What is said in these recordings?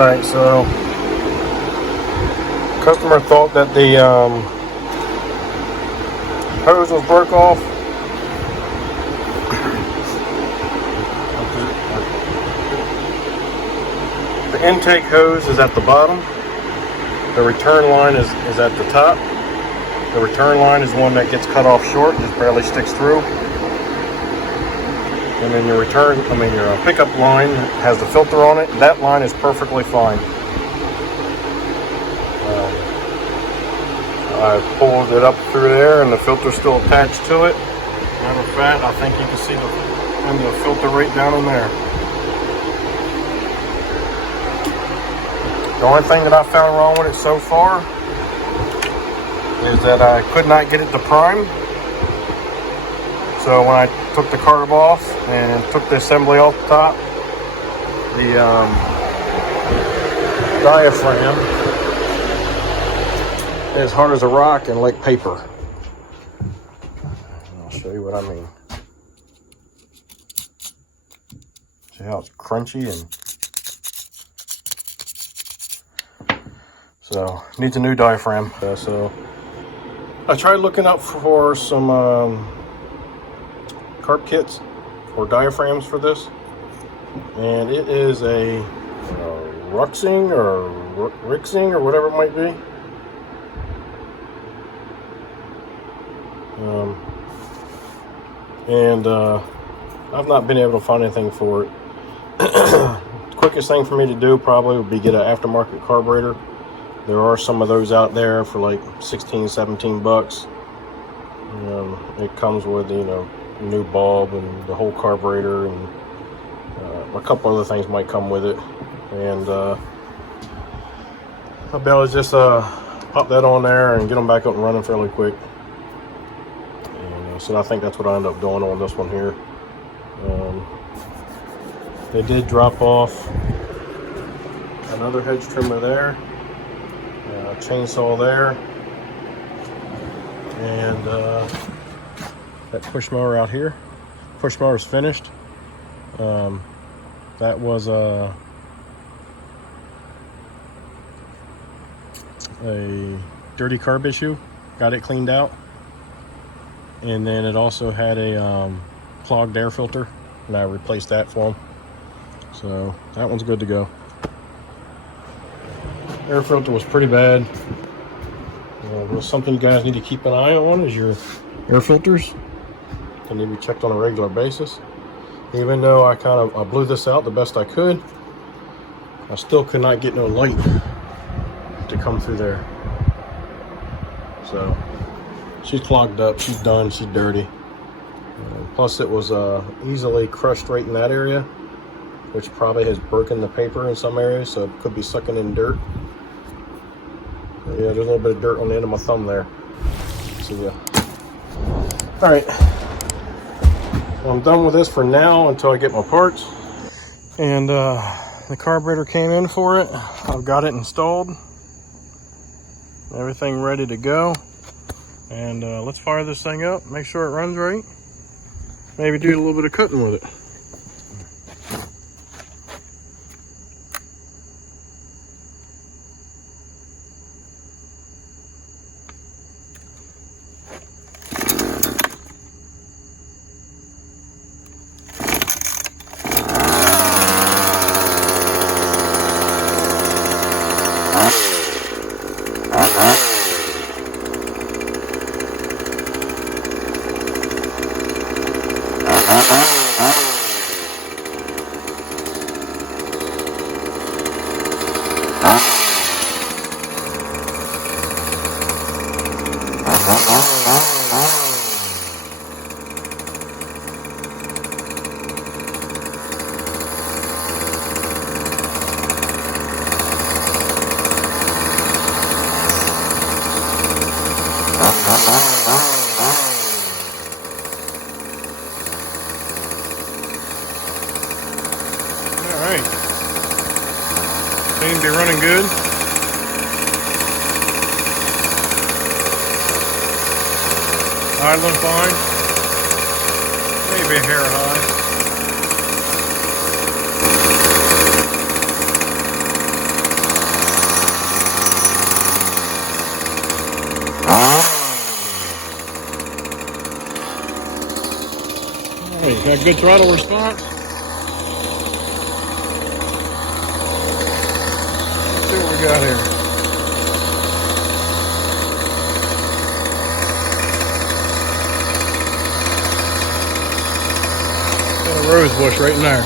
Alright, so customer thought that the hose was broke off. The intake hose is at the bottom. The return line is at the top. The return line is one that gets cut off short, just barely sticks through. And then your pickup line has the filter on it. That line is perfectly fine. I pulled it up through there and the filter's still attached to it. Matter of fact, I think you can see the filter right down in there. The only thing that I found wrong with it so far is that I could not get it to prime. So when I took the carb off and took the assembly off the top, the diaphragm is hard as a rock and like paper. I'll show you what I mean. See how it's crunchy and so needs a new diaphragm. So I tried looking up for some carb kits or diaphragms for this, and it is a Ruxing or Rixing or whatever it might be. I've not been able to find anything for it. The quickest thing for me to do probably would be get an aftermarket carburetor. There are some of those out there for like 16, 17 bucks. It comes with, new bulb and the whole carburetor, and a couple other things might come with it. And I'll be able to just pop that on there and get them back up and running fairly quick. And so I think that's what I end up doing on this one here. They did drop off another hedge trimmer there, chainsaw there, and that push mower out here. Push mower is finished. That was a dirty carb issue. Got it cleaned out, and then it also had a clogged air filter, and I replaced that for them. So that one's good to go. Air filter was pretty bad. Something you guys need to keep an eye on is your air filters. They need to be checked on a regular basis. Even though I blew this out the best I could, I still could not get no light to come through there. So she's clogged up, she's done, she's dirty. Plus it was easily crushed right in that area, which probably has broken the paper in some areas, so it could be sucking in dirt. Yeah, there's a little bit of dirt on the end of my thumb there. So yeah. Alright. Well, I'm done with this for now until I get my parts. And the carburetor came in for it. I've got it installed. Everything ready to go. And let's fire this thing up, make sure it runs right. Maybe do a little bit of cutting with it. Alright. Seems to be running good. Idling fine. Maybe a hair high. Hey, got good throttle response. Let's see what we got here. Got a rose bush right in there.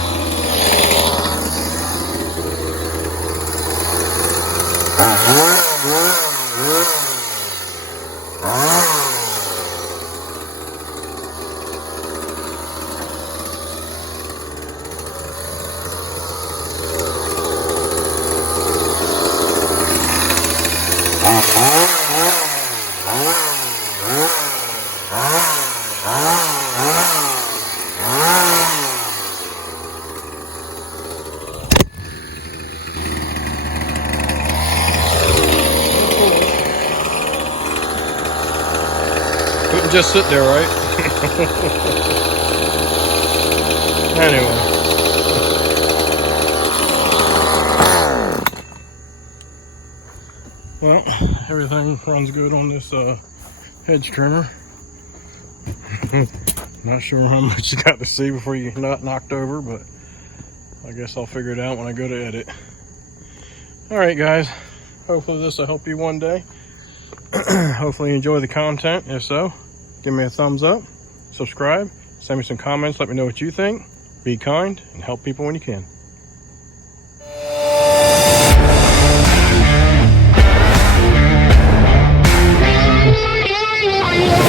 Couldn't just sit there, right? Anyway. Well, everything runs good on this hedge trimmer. Not sure how much you got to see before you got knocked over, but I guess I'll figure it out when I go to edit. Alright guys, hopefully this will help you one day. Hopefully you enjoy the content. If so, give me a thumbs up, subscribe, send me some comments, let me know what you think. Be kind and help people when you can.